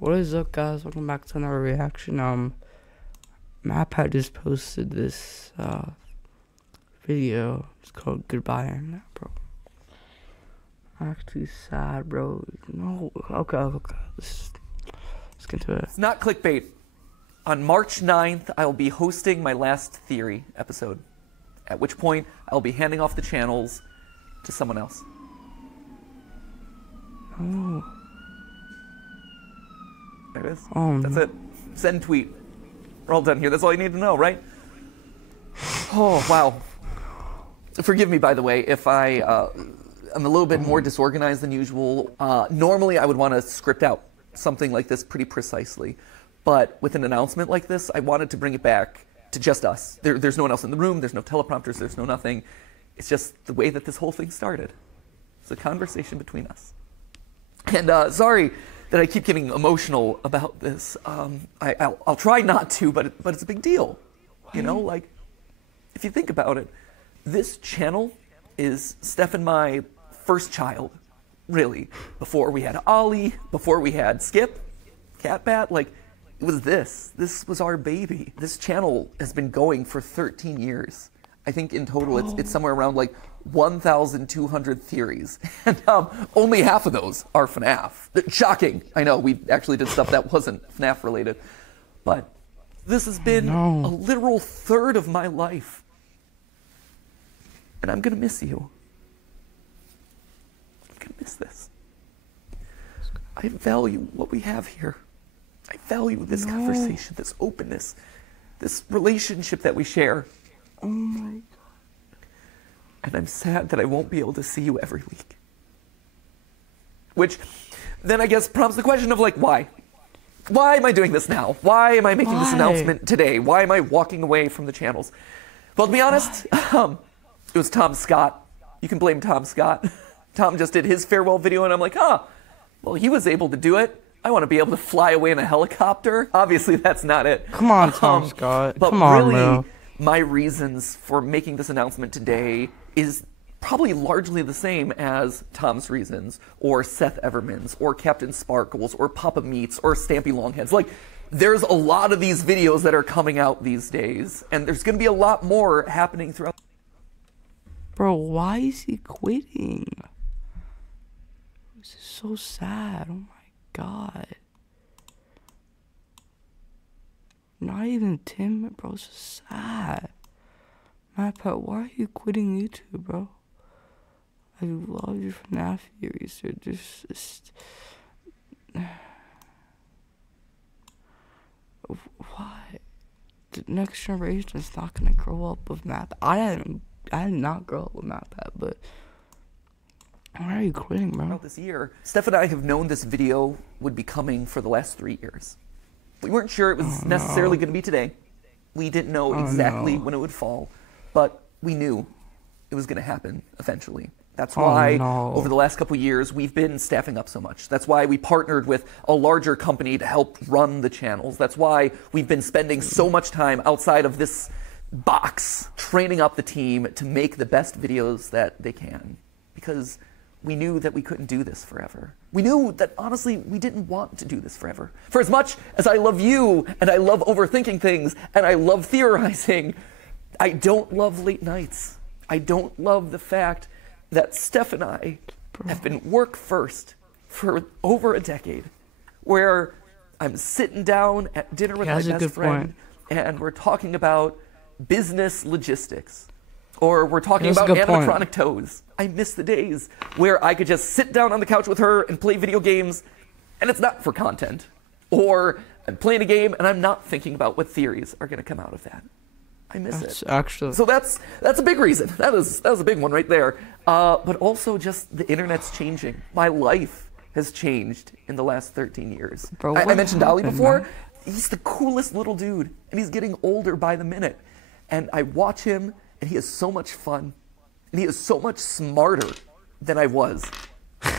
What is up, guys? Welcome back to another reaction. MatPat just posted this video. It's called "Goodbye Internet," bro. Actually sad, bro. No, okay. Let's get to it. It's not clickbait. On March 9th, I'll be hosting my last Theory episode, at which point I'll be handing off the channels to someone else. Oh. There it is. Oh, that's it. Send tweet. We're all done here. That's all you need to know, right? Oh, wow. Forgive me, by the way, if I'm a little bit more disorganized than usual. Normally, I would want to script out something like this pretty precisely. But with an announcement like this, I wanted to bring it back to just us. There's no one else in the room. There's no teleprompters. There's no nothing. It's just the way that this whole thing started. It's a conversation between us. And sorry that I keep getting emotional about this. I'll try not to, but it's a big deal. You know, like, if you think about it, this channel is Steph and my first child, really. Before we had Ollie, before we had Skip, MatPat, like, it was this. This was our baby. This channel has been going for 13 years. I think in total it's somewhere around like 1,200 theories. And only half of those are FNAF. Shocking. I know, we actually did stuff that wasn't FNAF related. But this has been a literal third of my life. And I'm going to miss you. I'm going to miss this. I value what we have here. I value this conversation, this openness, this relationship that we share. Oh my God. And I'm sad that I won't be able to see you every week. Which then I guess prompts the question of, like, why? Why am I doing this now? Why am I making this announcement today? Why am I walking away from the channels? Well, to be honest, it was Tom Scott. You can blame Tom Scott. Tom just did his farewell video and I'm like, well, he was able to do it. I want to be able to fly away in a helicopter. Obviously, that's not it. Come on, Tom Scott. But Come on, really, bro. My reasons for making this announcement today is probably largely the same as Tom's reasons, or Seth Everman's, or Captain Sparkle's, or Papa Meat's, or Stampy Longhead's. Like, there's a lot of these videos that are coming out these days, and there's going to be a lot more happening throughout. Bro, why is he quitting? This is so sad. Oh my God. Not even timid, bro. It's just sad. MatPat, why are you quitting YouTube, bro? I love your FNAF theories. They're just why? The next generation is not gonna grow up with MatPat. I did not grow up with MatPat, but why are you quitting, bro? This year, Steph and I have known this video would be coming for the last 3 years. We weren't sure it was necessarily going to be today. We didn't know exactly when it would fall, but we knew it was going to happen eventually. That's why over the last couple of years, we've been staffing up so much. That's why we partnered with a larger company to help run the channels. That's why we've been spending so much time outside of this box, training up the team to make the best videos that they can. Because we knew that we couldn't do this forever. We knew that, honestly, we didn't want to do this forever. For as much as I love you, and I love overthinking things, and I love theorizing, I don't love late nights. I don't love the fact that Steph and I have been work first for over a decade, where I'm sitting down at dinner with my best friend, and we're talking about business logistics. Or we're talking about animatronic toes. I miss the days where I could just sit down on the couch with her and play video games, and it's not for content. Or I'm playing a game and I'm not thinking about what theories are going to come out of that. I miss it. Actually, so that's a big reason. That was a big one right there. But also just the internet's changing. My life has changed in the last 13 years. Bro, I mentioned Ollie before. He's the coolest little dude, and he's getting older by the minute. And I watch him, and he is so much fun, and he is so much smarter than I was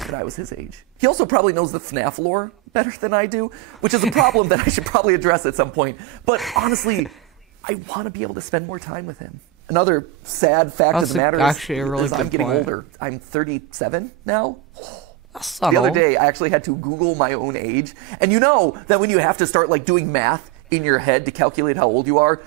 when I was his age. He also probably knows the FNAF lore better than I do, which is a problem that I should probably address at some point. But honestly, I want to be able to spend more time with him. Another sad fact of the matter is I'm getting older. I'm 37 now. The other day, I actually had to Google my own age. And you know that when you have to start like doing math in your head to calculate how old you are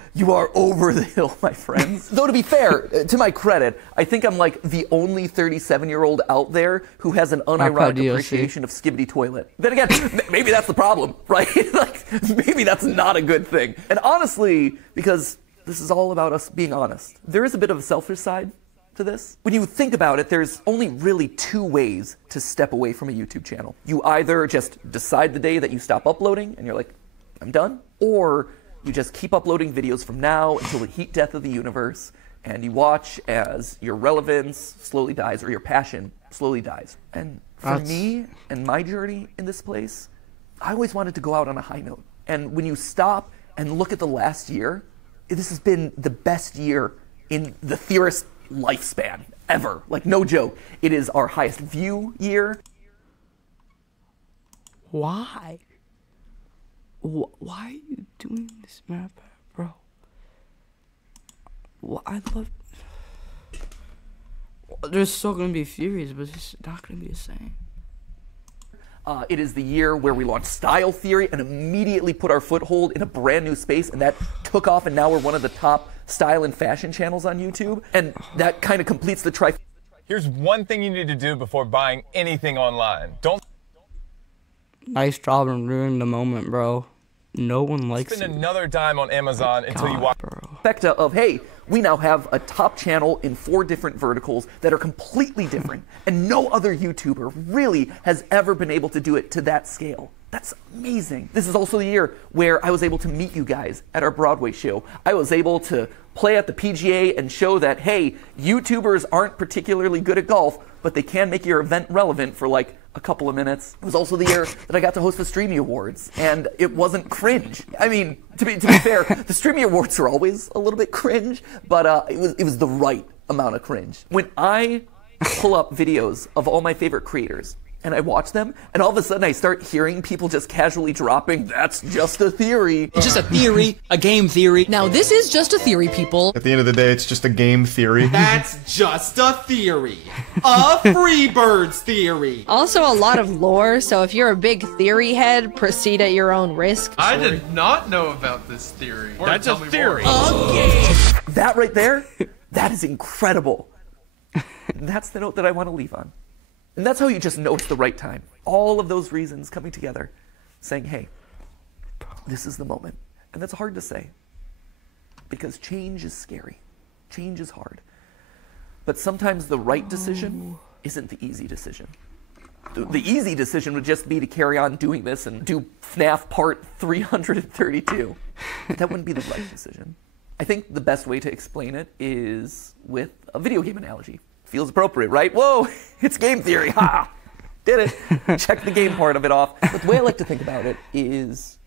over the hill, my friends. Though to be fair, to my credit, I think I'm like the only 37-year-old out there who has an unironic appreciation of Skibbity Toilet. Then again, maybe that's the problem, right? Like, maybe that's not a good thing. And honestly, because this is all about us being honest, there is a bit of a selfish side to this. When you think about it, there's only really two ways to step away from a YouTube channel. You either just decide the day that you stop uploading and you're like, I'm done, or you just keep uploading videos from now until the heat death of the universe, and you watch as your relevance slowly dies or your passion slowly dies. And for me and my journey in this place, I always wanted to go out on a high note. And when you stop and look at the last year, this has been the best year in the theorist lifespan ever. Like, no joke. It is our highest view year. Why? Why are you doing this, MatPat, bro? Well, I love... There's still gonna be theories, but it's not gonna be the same. It is the year where we launched Style Theory and immediately put our foothold in a brand new space, and that took off, and now we're one of the top style and fashion channels on YouTube, and that kind of completes the trifecta. Here's one thing you need to do before buying anything online. Don't... Nice job and ruining the moment, bro. No one likes it. Spend another dime on Amazon until you watch. Trifecta of, hey, we now have a top channel in 4 different verticals that are completely different, and no other YouTuber really has ever been able to do it to that scale. That's amazing. This is also the year where I was able to meet you guys at our Broadway show. I was able to play at the PGA and show that, hey, YouTubers aren't particularly good at golf, but they can make your event relevant for like a couple of minutes. It was also the year that I got to host the Streamy Awards, and it wasn't cringe. I mean, to be fair, the Streamy Awards are always a little bit cringe, but it was the right amount of cringe. When I pull up videos of all my favorite creators, and I watch them, and all of a sudden I start hearing people just casually dropping, that's just a theory. It's just a theory, a game theory. Now this is just a theory, people. At the end of the day, it's just a game theory. That's just a theory. A Freebirds theory. Also a lot of lore, so if you're a big theory head, proceed at your own risk. I did not know about this theory. That's a theory. That right there, that is incredible. That's the note that I want to leave on. And that's how you just know it's the right time. All of those reasons coming together, saying, hey, this is the moment. And that's hard to say, because change is scary. Change is hard. But sometimes the right decision isn't the easy decision. The easy decision would just be to carry on doing this and do FNAF Part 332. But that wouldn't be the right decision. I think the best way to explain it is with a video game analogy. Feels appropriate, right? Whoa, it's game theory. Ha! Did it. Check the game part of it off. But the way I like to think about it is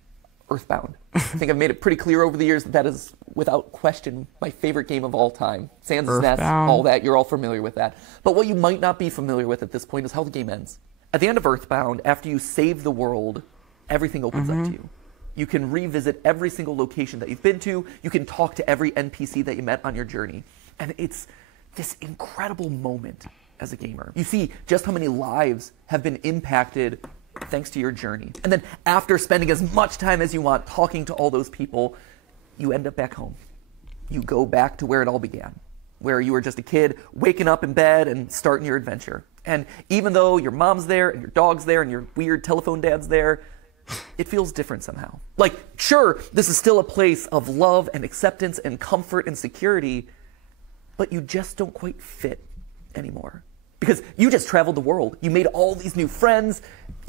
Earthbound. I think I've made it pretty clear over the years that that is, without question, my favorite game of all time. Sans Nest, all that, you're all familiar with that. But what you might not be familiar with at this point is how the game ends. At the end of Earthbound, after you save the world, everything opens up to you. You can revisit every single location that you've been to. You can talk to every NPC that you met on your journey. And it's this incredible moment as a gamer. You see just how many lives have been impacted thanks to your journey. And then after spending as much time as you want talking to all those people, you end up back home. You go back to where it all began, where you were just a kid waking up in bed and starting your adventure. And even though your mom's there and your dog's there and your weird telephone dad's there, it feels different somehow. Like, sure, this is still a place of love and acceptance and comfort and security, but you just don't quite fit anymore. Because you just traveled the world. You made all these new friends.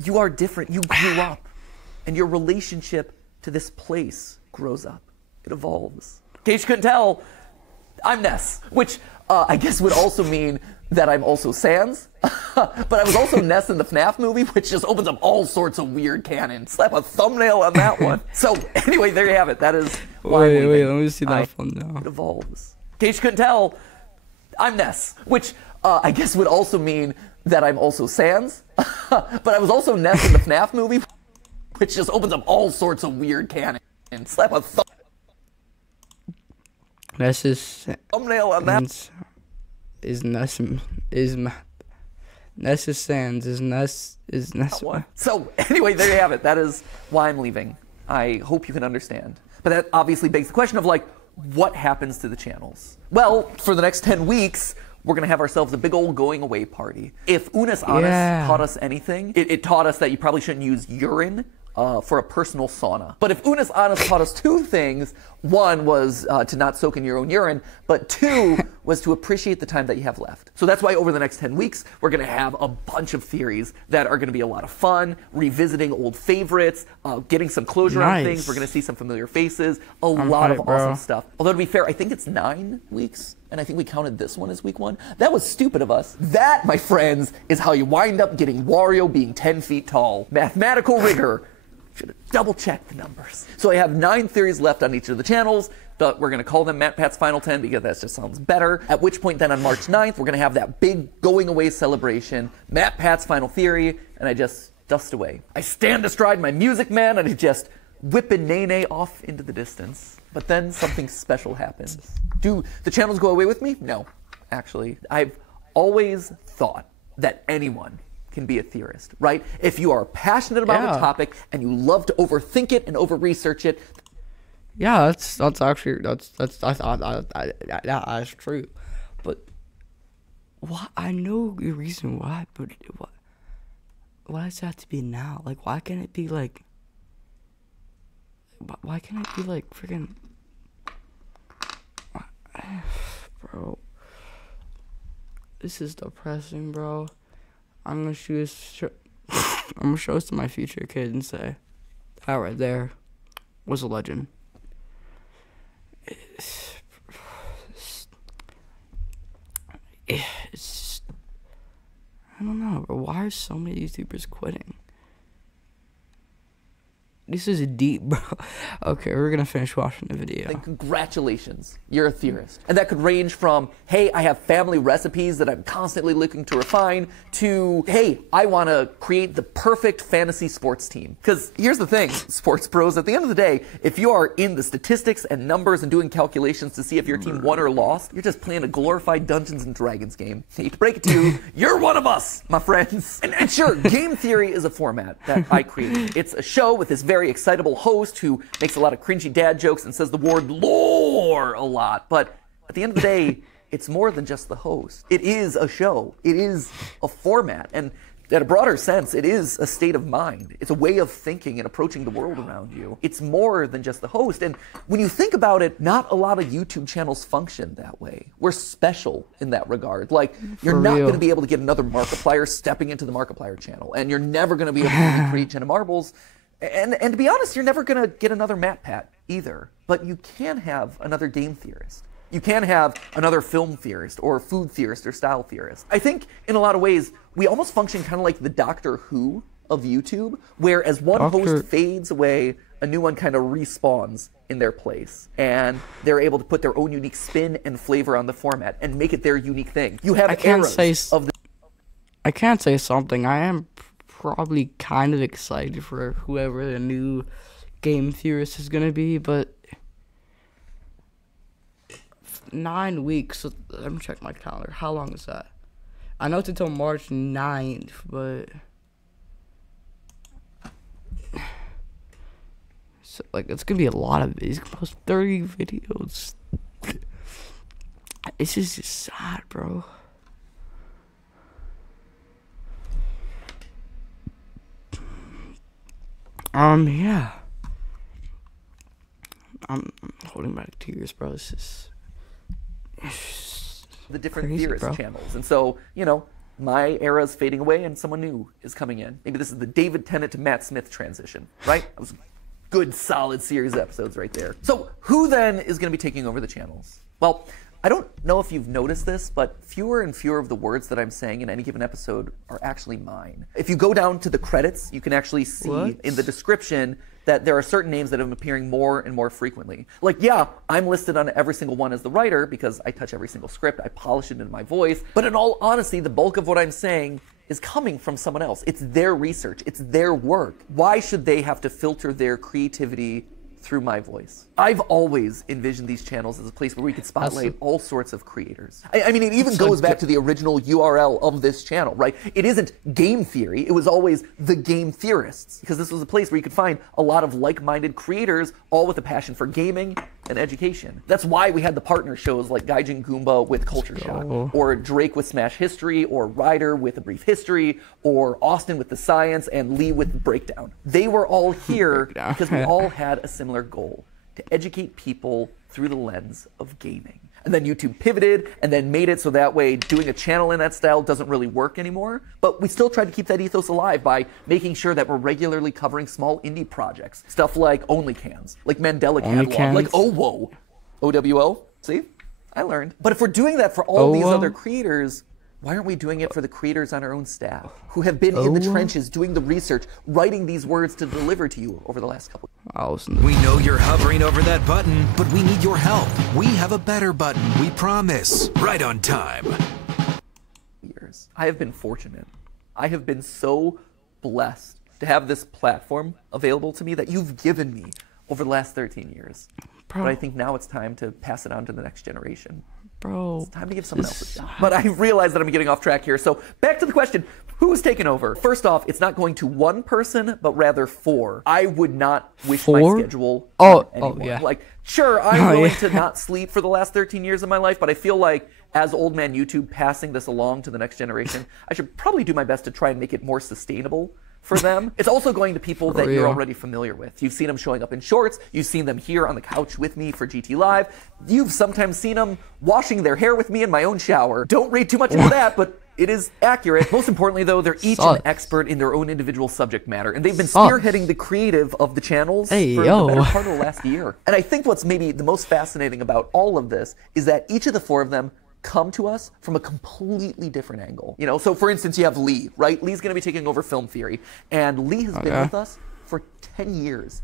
You are different. You grew up. And your relationship to this place grows up. It evolves. In case you couldn't tell, I'm Ness, which I guess would also mean that I'm also Sans. But I was also Ness in the FNAF movie, which just opens up all sorts of weird canon. Slap a thumbnail on that one. So anyway, there you have it. That is why wait, let me see that thumbnail. It evolves. In case you couldn't tell, I'm Ness, which I guess would also mean that I'm also Sans. But I was also Ness in the FNAF movie, which just opens up all sorts of weird canon. And slap a Ness is thumbnail on that. Is Ness is Nessa Sands is Nessa. So anyway, there you have it. That is why I'm leaving. I hope you can understand. But that obviously begs the question of like, what happens to the channels? Well, for the next 10 weeks, we're going to have ourselves a big old going away party. If Unis Honest taught us anything, it taught us that you probably shouldn't use urine for a personal sauna. But if Unis Honest taught us two things, one was to not soak in your own urine, but two was to appreciate the time that you have left. So that's why over the next 10 weeks, we're going to have a bunch of theories that are going to be a lot of fun, revisiting old favorites, getting some closure on things. We're going to see some familiar faces, a lot of awesome stuff. Although to be fair, I think it's 9 weeks. And I think we counted this one as week 1. That was stupid of us. That, my friends, is how you wind up getting Wario being 10 feet tall. Mathematical rigor. Should have double-checked the numbers. So I have 9 theories left on each of the channels, but we're going to call them MatPat's Final 10 because that just sounds better. At which point then on March 9th, we're going to have that big going-away celebration, MatPat's Final Theory, and I just dust away. I stand astride my Music Man, and I just whip a Nene off into the distance. But then something special happens. Do the channels go away with me? No, actually. I've always thought that anyone can be a theorist, right? If you are passionate about a topic and you love to overthink it and over-research it. Yeah, that's actually that's true. But why? I know the reason why, but why does it have to be now? Like, why can't it be like? Why can't it be like freaking? Bro, this is depressing, bro. I'm gonna show this to my future kid and say, that right there was a legend. It's I don't know, bro. Why are so many YouTubers quitting? This is deep, bro. Okay, we're gonna finish watching the video. Then congratulations, you're a theorist. And that could range from, hey, I have family recipes that I'm constantly looking to refine, to, hey, I wanna create the perfect fantasy sports team. Because here's the thing, sports pros, at the end of the day, if you are in the statistics and numbers and doing calculations to see if your team won or lost, you're just playing a glorified Dungeons and Dragons game. I hate to break it to you, you're one of us, my friends. And sure, game theory is a format that I created. It's a show with this very excitable host who makes a lot of cringy dad jokes and says the word lore a lot. But at the end of the day, it's more than just the host. It is a show. It is a format. And in a broader sense, it is a state of mind. It's a way of thinking and approaching the world around you. It's more than just the host. And when you think about it, not a lot of YouTube channels function that way. We're special in that regard. Like, you're not going to be able to get another Markiplier stepping into the Markiplier channel. And you're never going to be able to recreate Jenna Marbles. And to be honest, you're never going to get another MatPat either. But you can have another game theorist. You can have another film theorist or food theorist or style theorist. I think in a lot of ways, we almost function kind of like the Doctor Who of YouTube, where as one host fades away, a new one kind of respawns in their place. And they're able to put their own unique spin and flavor on the format and make it their unique thing. You have eras of the... I can't say something. I am probably kind of excited for whoever the new game theorist is going to be, but 9 weeks. So let me check my calendar. How long is that? I know it's until March 9th, but so, like, it's gonna be a lot of videos. He's gonna post 30 videos. It's just sad, bro. Yeah. I'm holding back tears, bro. It's just the different theorist channels. And so, you know, my era is fading away and someone new is coming in. Maybe this is the David Tennant to Matt Smith transition, right? That was a good, solid series of episodes right there. So who then is going to be taking over the channels? Well, I don't know if you've noticed this, but fewer and fewer of the words that I'm saying in any given episode are actually mine. If you go down to the credits, you can actually see in the description that there are certain names that have been appearing more and more frequently. Like, yeah, I'm listed on every single one as the writer because I touch every single script, I polish it into my voice, but in all honesty, the bulk of what I'm saying is coming from someone else. It's their research, it's their work. Why should they have to filter their creativity through my voice. I've always envisioned these channels as a place where we could spotlight all sorts of creators. I mean, it even goes back to the original URL of this channel, right? It isn't game theory. It was always the game theorists, because this was a place where you could find a lot of like-minded creators, all with a passion for gaming and education. That's why we had the partner shows like Gaijin Goomba with Culture Shock, or Drake with Smash History, or Ryder with A Brief History, or Austin with The Science, and Lee with Breakdown. They were all here because we all had a similar goal: to educate people through the lens of gaming. And then YouTube pivoted and then made it so that way doing a channel in that style doesn't really work anymore. But we still tried to keep that ethos alive by making sure that we're regularly covering small indie projects. Stuff like OnlyCans, like Mandela Catalog, like OWO. OWO? See? I learned. But if we're doing that for all these other creators, why aren't we doing it for the creators on our own staff who have been in the trenches doing the research, writing these words to deliver to you over the last couple of years? We know you're hovering over that button, but we need your help. We have a better button, we promise. Right on time. I have been fortunate. I have been so blessed to have this platform available to me that you've given me over the last 13 years. But I think now it's time to pass it on to the next generation. Bro, it's time to give someone else a job. But I realize that I'm getting off track here. So back to the question, who's taken over? First off, it's not going to one person, but rather 4. I would not wish my schedule on anyone. Yeah. Like, sure, I'm willing to not sleep for the last 13 years of my life, but I feel like as old man YouTube passing this along to the next generation, I should probably do my best to try and make it more sustainable for them. It's also going to people that you're already familiar with. You've seen them showing up in shorts. You've seen them here on the couch with me for GT Live. You've sometimes seen them washing their hair with me in my own shower. Don't read too much into that, but it is accurate. Most importantly, though, they're each an expert in their own individual subject matter, and they've been spearheading the creative of the channels for the better part of the last year. And I think what's maybe the most fascinating about all of this is that each of the 4 of them come to us from a completely different angle. You know, so for instance, you have Lee, right? Lee's going to be taking over film theory, and Lee has been with us for 10 years.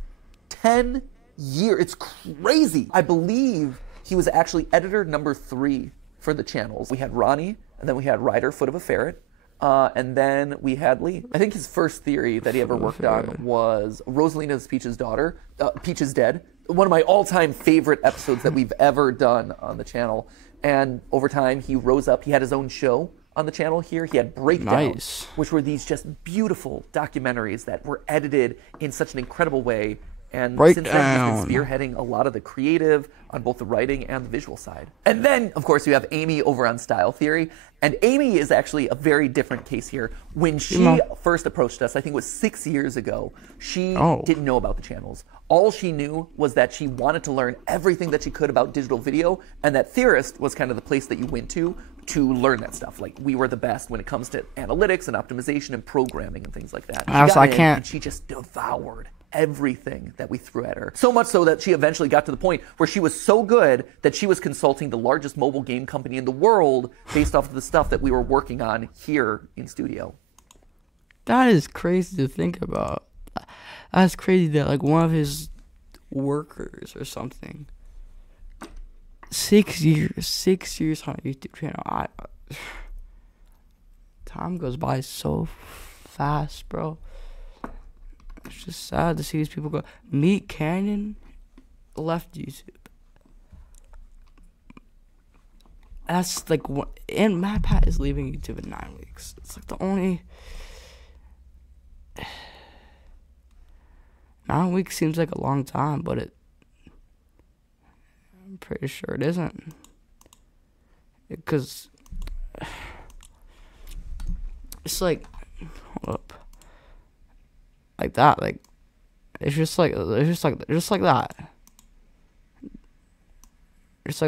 10 years. It's crazy. I believe he was actually editor number 3 for the channels. We had Ronnie, and then we had Ryder, Foot of a Ferret, and then we had Lee. I think his first theory that he ever worked on was Rosalina's Peach's daughter, Peach is Dead. One of my all-time favorite episodes that we've ever done on the channel. And over time, he rose up. He had his own show on the channel here. He had Breakdowns, which were these just beautiful documentaries that were edited in such an incredible way. And since then, he's been spearheading a lot of the creative on both the writing and the visual side. And then, of course, you have Amy over on Style Theory. And Amy is actually a very different case here. When she first approached us, I think it was 6 years ago, she didn't know about the channels. All she knew was that she wanted to learn everything that she could about digital video, and that Theorist was kind of the place that you went to learn that stuff. Like, we were the best when it comes to analytics and optimization and programming and things like that. And she just devoured everything that we threw at her. So much so that she eventually got to the point where she was so good that she was consulting the largest mobile game company in the world based off of the stuff that we were working on here in studio. That is crazy to think about. That's crazy that like one of his workers or something. 6 years on a YouTube channel. Time goes by so fast, bro. It's just sad to see these people go. Meet Canyon left YouTube. That's like what, and MatPat is leaving YouTube in 9 weeks. It's like the only 9 weeks seems like a long time, but I'm pretty sure it isn't. Because it's like, hold up. Like that, like it's just like that. Just like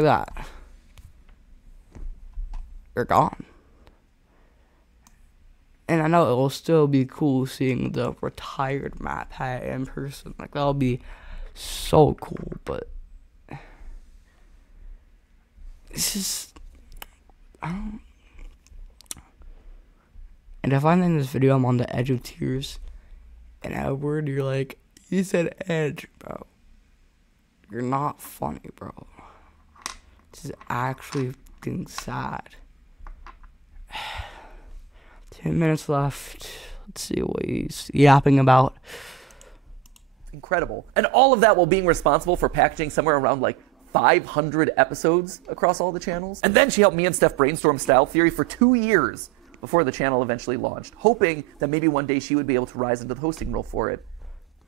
that. You're gone. And I know it will still be cool seeing the retired MatPat in person. Like, that'll be so cool, but it's just, I don't. And if I'm in this video, I'm on the edge of tears. And Edward, you're like, you said edge, bro. You're not funny, bro. This is actually fucking sad. 10 minutes left. Let's see what he's yapping about. incredible. And all of that while being responsible for packaging somewhere around like 500 episodes across all the channels. And then she helped me and Steph brainstorm Style Theory for 2 years before the channel eventually launched, hoping that maybe one day she would be able to rise into the hosting role for it.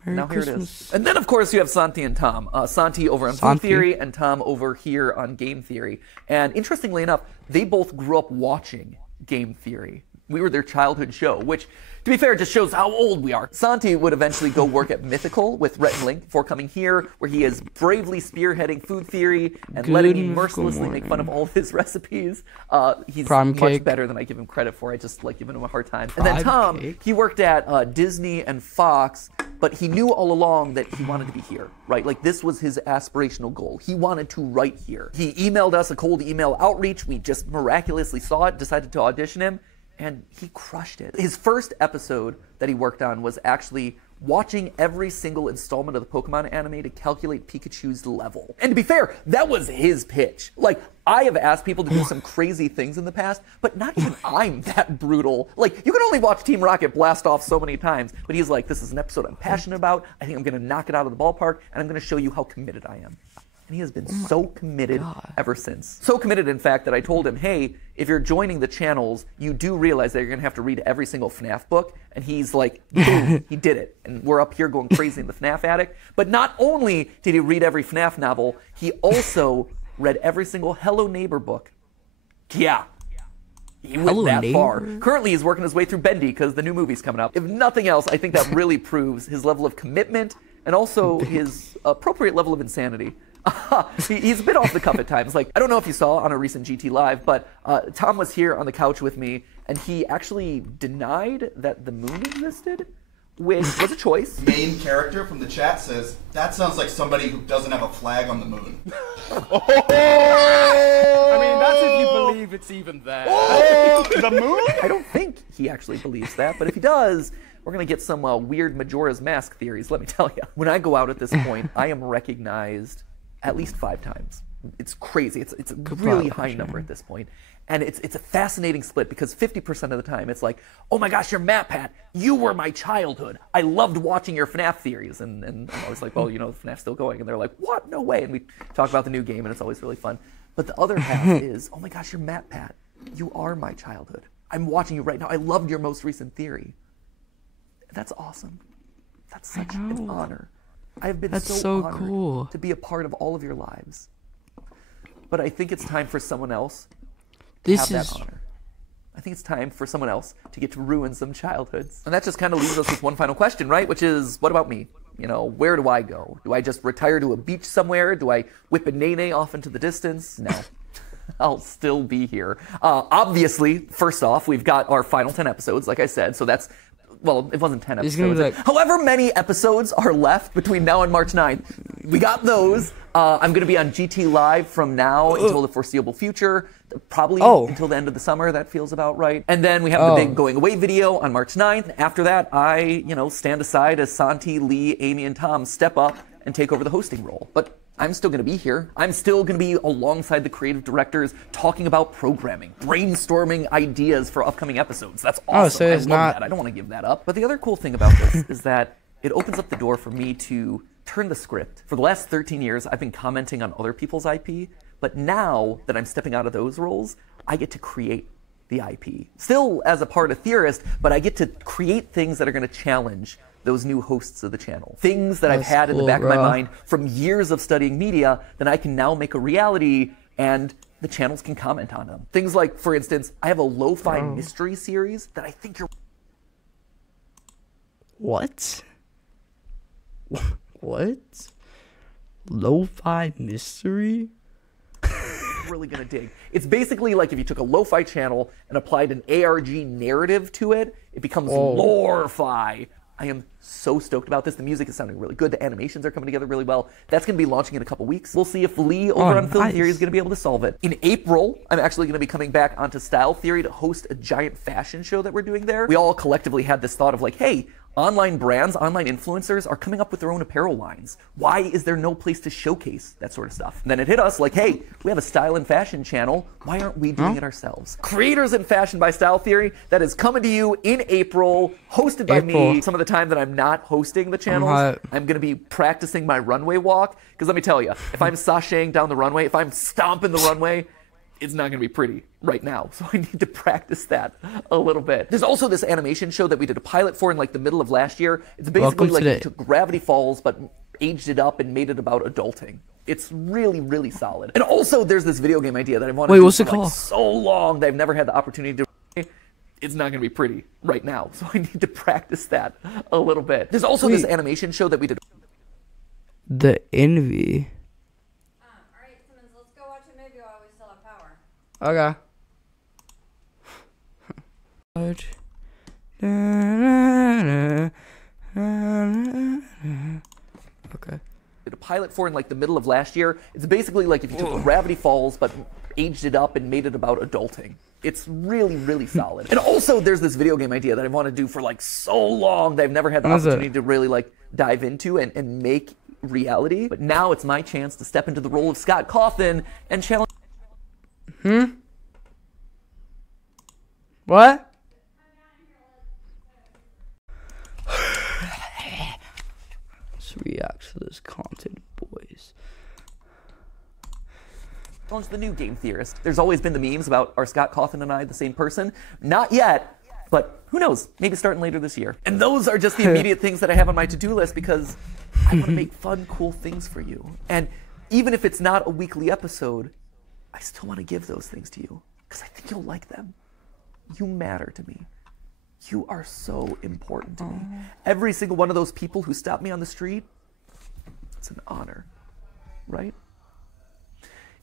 Now here it is. And then, of course, you have Santi and Tom. Santi over on Food Theory and Tom over here on Game Theory. And interestingly enough, they both grew up watching Game Theory. We were their childhood show, which, to be fair, just shows how old we are. Santi would eventually go work at Mythical with Rhett and Link before coming here, where he is bravely spearheading Food Theory and letting me mercilessly make fun of all of his recipes. He's much better than I give him credit for. I just like giving him a hard time. And then Tom, he worked at Disney and Fox, but he knew all along that he wanted to be here, right? Like, this was his aspirational goal. He wanted to write here. He emailed us a cold email outreach. We just miraculously saw it, decided to audition him, and he crushed it. His first episode that he worked on was actually watching every single installment of the Pokemon anime to calculate Pikachu's level. And to be fair, that was his pitch. Like, I have asked people to do some crazy things in the past, but not even I'm that brutal. Like, you can only watch Team Rocket blast off so many times, but he's like, this is an episode I'm passionate about. I think I'm gonna knock it out of the ballpark, and I'm gonna show you how committed I am. And he has been so committed ever since. So committed, in fact, that I told him, hey, if you're joining the channels, you do realize that you're going to have to read every single FNAF book. And he's like, boom, he did it. And we're up here going crazy in the FNAF attic. But not only did he read every FNAF novel, he also read every single Hello Neighbor book. Yeah. He went that far. Currently, he's working his way through Bendy because the new movie's coming up. If nothing else, I think that really proves his level of commitment and also his appropriate level of insanity. He's a bit off the cuff at times. Like, I don't know if you saw on a recent GT Live, but Tom was here on the couch with me, and he actually denied that the moon existed, which was a choice. Main character from the chat says, that sounds like somebody who doesn't have a flag on the moon. I mean, that's if you believe it's even there. The moon? I don't think he actually believes that, but if he does, we're going to get some weird Majora's Mask theories, let me tell you. When I go out at this point, I am recognized at least 5 times. It's crazy. It's a really high number at this point. And it's a fascinating split because 50% of the time it's like, oh my gosh, you're MatPat. You were my childhood. I loved watching your FNAF theories. And I'm always like, well, you know, FNAF's still going. And they're like, what? No way. And we talk about the new game and it's always really fun. But the other half is, oh my gosh, you're MatPat. You are my childhood. I'm watching you right now. I loved your most recent theory. That's awesome. That's such an honor. I have been so honored to be a part of all of your lives. But I think it's time for someone else to have that honor. I think it's time for someone else to get to ruin some childhoods. And that just kind of leaves us with one final question, right? Which is, what about me? You know, where do I go? Do I just retire to a beach somewhere? Do I whip a nene off into the distance? No. I'll still be here. Obviously, first off, we've got our final 10 episodes, like I said, so that's, well, it wasn't 10 episodes. Like, however many episodes are left between now and March 9th, we got those. I'm going to be on GT Live from now until the foreseeable future, probably until the end of the summer. That feels about right. And then we have the big going away video on March 9th. After that, I, stand aside as Santi, Lee, Amy, and Tom step up and take over the hosting role. But I'm still going to be here. I'm still going to be alongside the creative directors talking about programming, brainstorming ideas for upcoming episodes. That's awesome. So it's I love that. I don't want to give that up. But the other cool thing about this is that it opens up the door for me to turn the script. For the last 13 years, I've been commenting on other people's IP, but now that I'm stepping out of those roles, I get to create the IP. Still as a part of Theorist, but I get to create things that are going to challenge those new hosts of the channel. Things that I've had in the back of my mind from years of studying media that I can now make a reality and the channels can comment on them. Things like, for instance, I have a lo-fi mystery series that I think you're... What? What? Lo-fi mystery? really gonna dig. It's basically like if you took a lo-fi channel and applied an ARG narrative to it, it becomes lore-fi. I am so stoked about this. The music is sounding really good. The animations are coming together really well. That's going to be launching in a couple weeks. We'll see if Lee over on Film Theory is going to be able to solve it. In April, I'm actually going to be coming back onto Style Theory to host a giant fashion show that we're doing there. We all collectively had this thought of like, hey, Online brands, online influencers are coming up with their own apparel lines. Why is there no place to showcase that sort of stuff? And then it hit us like, hey, we have a style and fashion channel. Why aren't we doing it ourselves? Creators in Fashion by Style Theory, that is coming to you in April, hosted by me. Some of the time that I'm not hosting the channels, I'm going to be practicing my runway walk. Because let me tell you, if I'm sashaying down the runway, if I'm stomping the runway, it's not going to be pretty right now. So I need to practice that a little bit. There's also this animation show that we did a pilot for in like the middle of last year. It's basically like you took Gravity Falls but aged it up and made it about adulting. It's really, really solid. And also there's this video game idea that I've wanted to do for like so long that I've never had the opportunity to. It's not going to be pretty right now. So I need to practice that a little bit. There's also this animation show that we did. The Envy. Okay. Okay. Did a pilot for in like the middle of last year. It's basically like if you took Gravity Falls but aged it up and made it about adulting. It's really, really solid. And also there's this video game idea that I've wanted to do for like so long that I've never had the opportunity to really like dive into and make reality. But now it's my chance to step into the role of Scott Cawthon and challenge. What? Let's react to this content, boys. The new game theorist. There's always been the memes about are Scott Cawthon and I the same person? Not yet, but who knows? Maybe starting later this year. And those are just the immediate things that I have on my to-do list because I want to make fun, cool things for you. And even if it's not a weekly episode, I still want to give those things to you because I think you'll like them. You matter to me. You are so important to me. Every single one of those people who stop me on the street, it's an honor, right?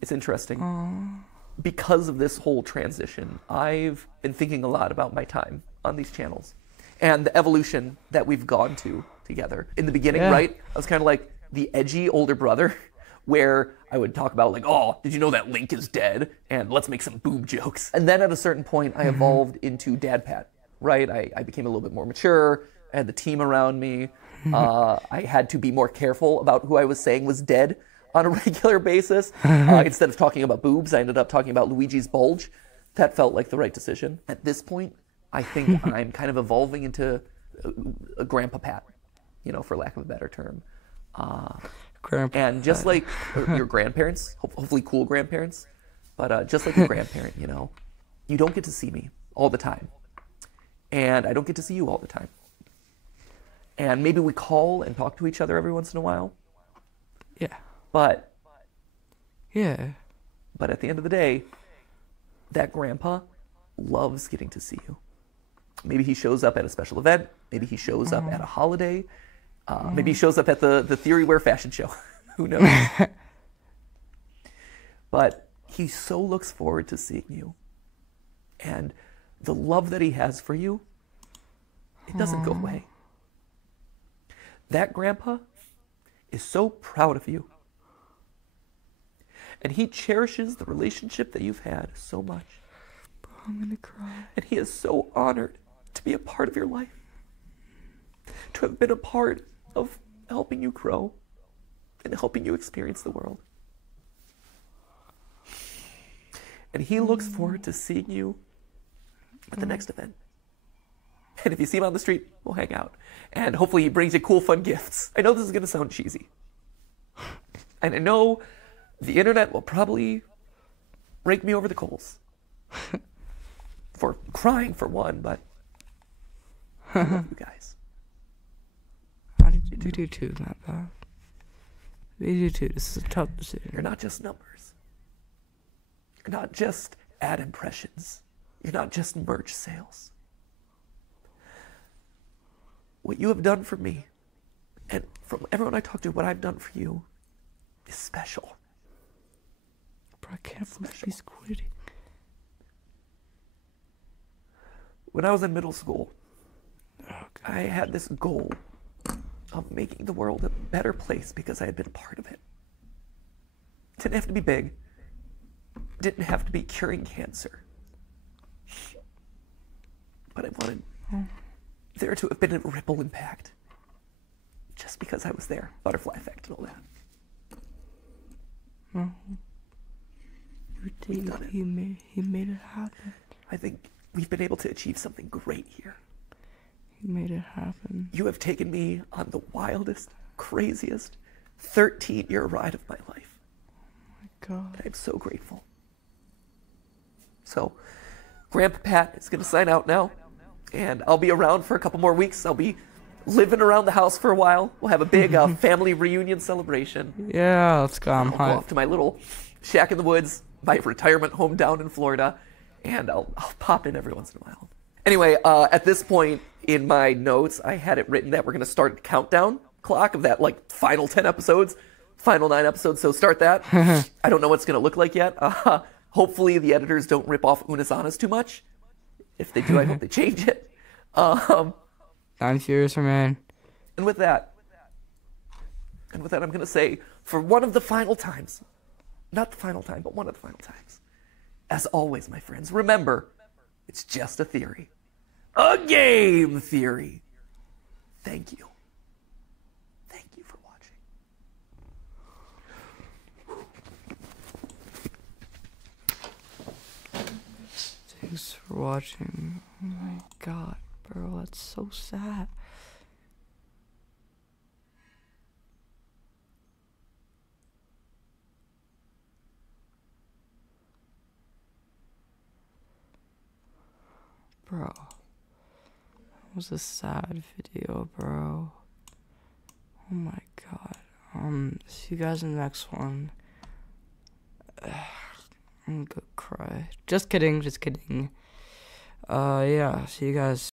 It's interesting. Because of this whole transition, I've been thinking a lot about my time on these channels and the evolution that we've gone to together. In the beginning, right, I was kind of like the edgy older brother where I would talk about like, oh, did you know that Link is dead? And let's make some boob jokes. And then at a certain point, I evolved into Dad Pat, right? I became a little bit more mature. I had the team around me. I had to be more careful about who I was saying was dead on a regular basis. Instead of talking about boobs, I ended up talking about Luigi's bulge. That felt like the right decision. At this point, I think I'm kind of evolving into a Grandpa Pat, you know, for lack of a better term. And just like your grandparents, hopefully cool grandparents, but just like your grandparent, you know, you don't get to see me all the time. And I don't get to see you all the time. And maybe we call and talk to each other every once in a while. Yeah. But at the end of the day, that grandpa loves getting to see you. Maybe he shows up at a special event. Maybe he shows up at a holiday. Maybe he shows up at the Theory Wear fashion show. Who knows? But he so looks forward to seeing you. And the love that he has for you, it doesn't go away. That grandpa is so proud of you. And he cherishes the relationship that you've had so much. Bro, I'm gonna cry. And he is so honored to be a part of your life. To have been a part of helping you grow and helping you experience the world. And he looks forward to seeing you at the next event. And if you see him on the street, we'll hang out. And hopefully he brings you cool, fun gifts. I know this is going to sound cheesy. And I know the internet will probably rake me over the coals. For crying, for one, but I love you guys. We do too, MatPat. We do too. This is a tough decision. You're not just numbers. You're not just ad impressions. You're not just merch sales. What you have done for me, and from everyone I talk to, what I've done for you, is special. Bro, I can't believe he's quitting. When I was in middle school, I had this goal of making the world a better place because I had been a part of it. It didn't have to be big. It didn't have to be curing cancer. But I wanted there to have been a ripple impact. Just because I was there. Butterfly effect and all that. No. He made it happen. I think we've been able to achieve something great here. He made it happen. You have taken me on the wildest, craziest 13-year ride of my life. Oh my God. I'm so grateful. So, Grandpa Pat is going to sign out now, and I'll be around for a couple more weeks. I'll be living around the house for a while. We'll have a big family reunion celebration. Yeah, let's go. I'm I'll go off to my little shack in the woods, my retirement home down in Florida, and I'll pop in every once in a while. Anyway, at this point in my notes, I had it written that we're going to start a countdown clock of that, like, final 10 episodes, final 9 episodes, so start that. I don't know what it's going to look like yet. Hopefully the editors don't rip off Unas Anas too much. If they do, I hope they change it. I'm furious, man. And with that, I'm going to say, for one of the final times, not the final time, but one of the final times, as always, my friends, remember, it's just a theory. A game theory. Thank you. Thank you for watching. Thanks for watching. Oh my God, bro, that's so sad. Bro, that was a sad video, bro. Oh my God. See you guys in the next one. I'm gonna cry. Just kidding, just kidding. Yeah, see you guys.